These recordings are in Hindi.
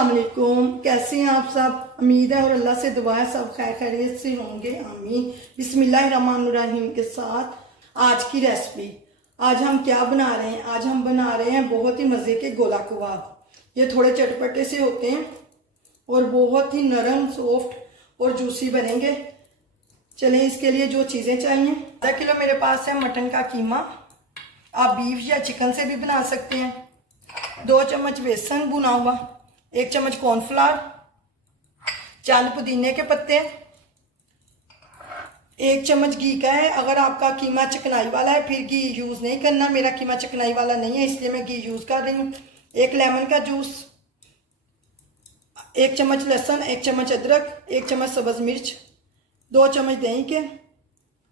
अस्सलाम वालेकुम। कैसे हैं आप सब? उम्मीद है और अल्लाह से दुआ है सब खैर खैरियत से होंगे, आमीन। बिस्मिल्लाहिर्रहमानिर्रहीम के साथ आज की रेसिपी। आज हम क्या बना रहे हैं? आज हम बना रहे हैं बहुत ही मज़े के गोला कबाब। ये थोड़े चटपटे से होते हैं और बहुत ही नरम, सॉफ्ट और जूसी बनेंगे। चलें, इसके लिए जो चीज़ें चाहिए, आधा किलो मेरे पास है मटन का कीमा। आप बीफ या चिकन से भी बना सकते हैं। 2 चम्मच बेसन भुना हुआ, 1 चम्मच कॉर्नफ्लावर, चंद पुदीने के पत्ते, 1 चम्मच घी का है। अगर आपका कीमा चिकनाई वाला है फिर घी यूज़ नहीं करना। मेरा कीमा चिकनाई वाला नहीं है इसलिए मैं घी यूज़ कर रही हूँ। 1 लेमन का जूस, 1 चम्मच लहसुन, 1 चम्मच अदरक, 1 चम्मच सब्ज़ मिर्च, 2 चम्मच दही के,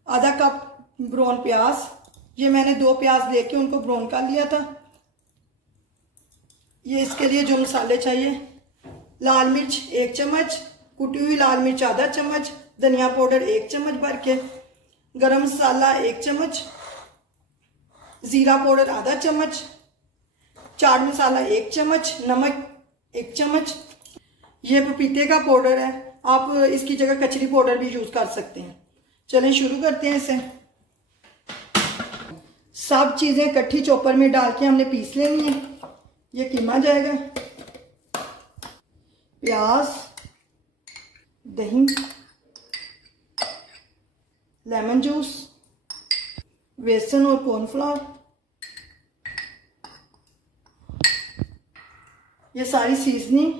आधा कप ब्राउन प्याज। ये मैंने 2 प्याज लेके उनको ब्राउन कर लिया था। ये इसके लिए जो मसाले चाहिए, लाल मिर्च 1 चम्मच, कुटी हुई लाल मिर्च आधा चम्मच, धनिया पाउडर 1 चम्मच भर के, गरम मसाला 1 चम्मच, ज़ीरा पाउडर आधा चम्मच, चाट मसाला 1 चम्मच, नमक 1 चम्मच। ये पपीते का पाउडर है, आप इसकी जगह कचरी पाउडर भी यूज़ कर सकते हैं। चलें शुरू करते हैं इसे। सब चीज़ें इकट्ठी चॉपर में डाल के हमने पीस लेनी है। ये कीमा जाएगा, प्याज, दही, लेमन जूस, बेसन और कॉर्नफ्लावर, ये सारी सीजनिंग,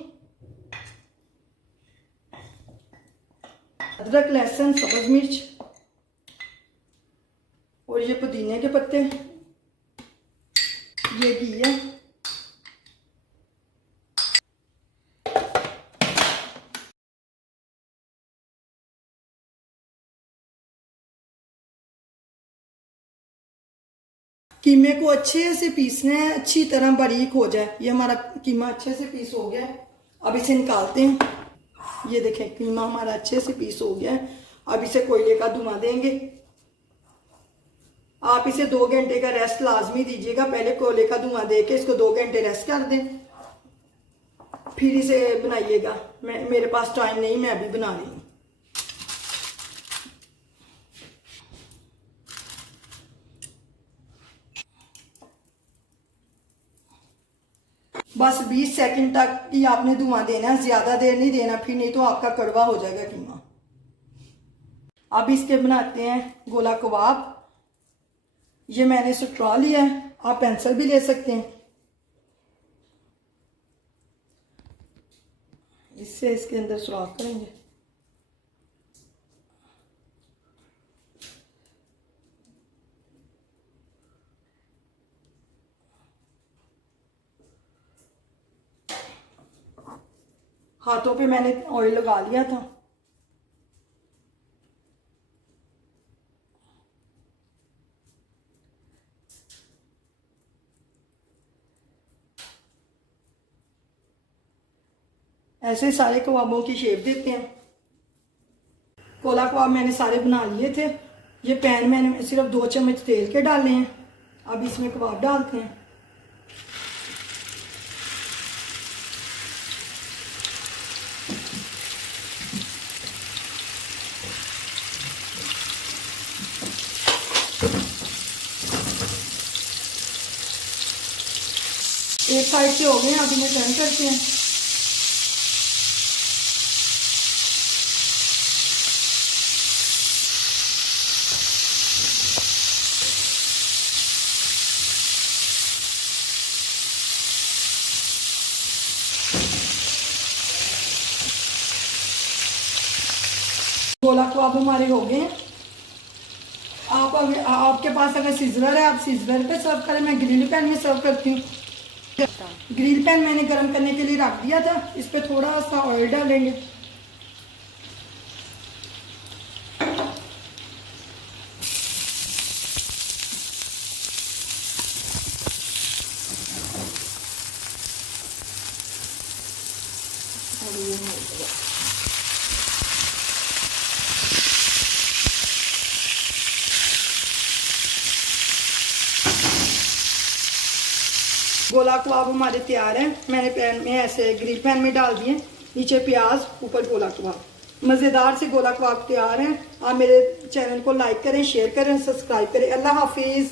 अदरक, लहसुन, सब्ज़ मिर्च और ये पुदीने के पत्ते, ये घी है। कीमे को अच्छे से पीसना है, अच्छी तरह बारीक हो जाए। ये हमारा कीमा अच्छे से पीस हो गया है। अब इसे निकालते हैं। ये देखें, कीमा हमारा अच्छे से पीस हो गया है। अब इसे कोयले का धुआं देंगे। आप इसे 2 घंटे का रेस्ट लाजमी दीजिएगा। पहले कोयले का धुआं दे के इसको 2 घंटे रेस्ट कर दें, फिर इसे बनाइएगा। मेरे पास टाइम नहीं, मैं अभी बना रही हूँ। बस 20 सेकंड तक ही आपने धुआं देना है, ज्यादा देर नहीं देना, फिर नहीं तो आपका कड़वा हो जाएगा कीमा। अब इसके बनाते हैं गोला कबाब। ये मैंने स्ट्रॉ लिया है, आप पेंसिल भी ले सकते हैं। इससे इसके अंदर सुराख करेंगे। हाथों पे मैंने ऑयल लगा लिया था। ऐसे सारे कबाबों की शेप देते हैं। गोला कबाब मैंने सारे बना लिए थे। ये पैन मैंने सिर्फ 2 चम्मच तेल के डाले हैं। अब इसमें कबाब डालते हैं। एक साइड से हो गए, अब इन्हें टर्न करते हैं। गोला कबाब हमारे हो गए हैं। आपके पास अगर सिजलर है, आप सिजलर पे सर्व करें। मैं ग्रिल पैन में सर्व करती हूँ। ग्रिल पैन मैंने गर्म करने के लिए रख दिया था। इस पे थोड़ा सा ऑयल डालेंगे। गोला कबाब हमारे तैयार हैं। मैंने पैन में ऐसे ग्रिल पैन में डाल दिए, नीचे प्याज, ऊपर गोला कबाब। मज़ेदार से गोला कबाब तैयार हैं। आप मेरे चैनल को लाइक करें, शेयर करें, सब्सक्राइब करें। अल्लाह हाफिज़।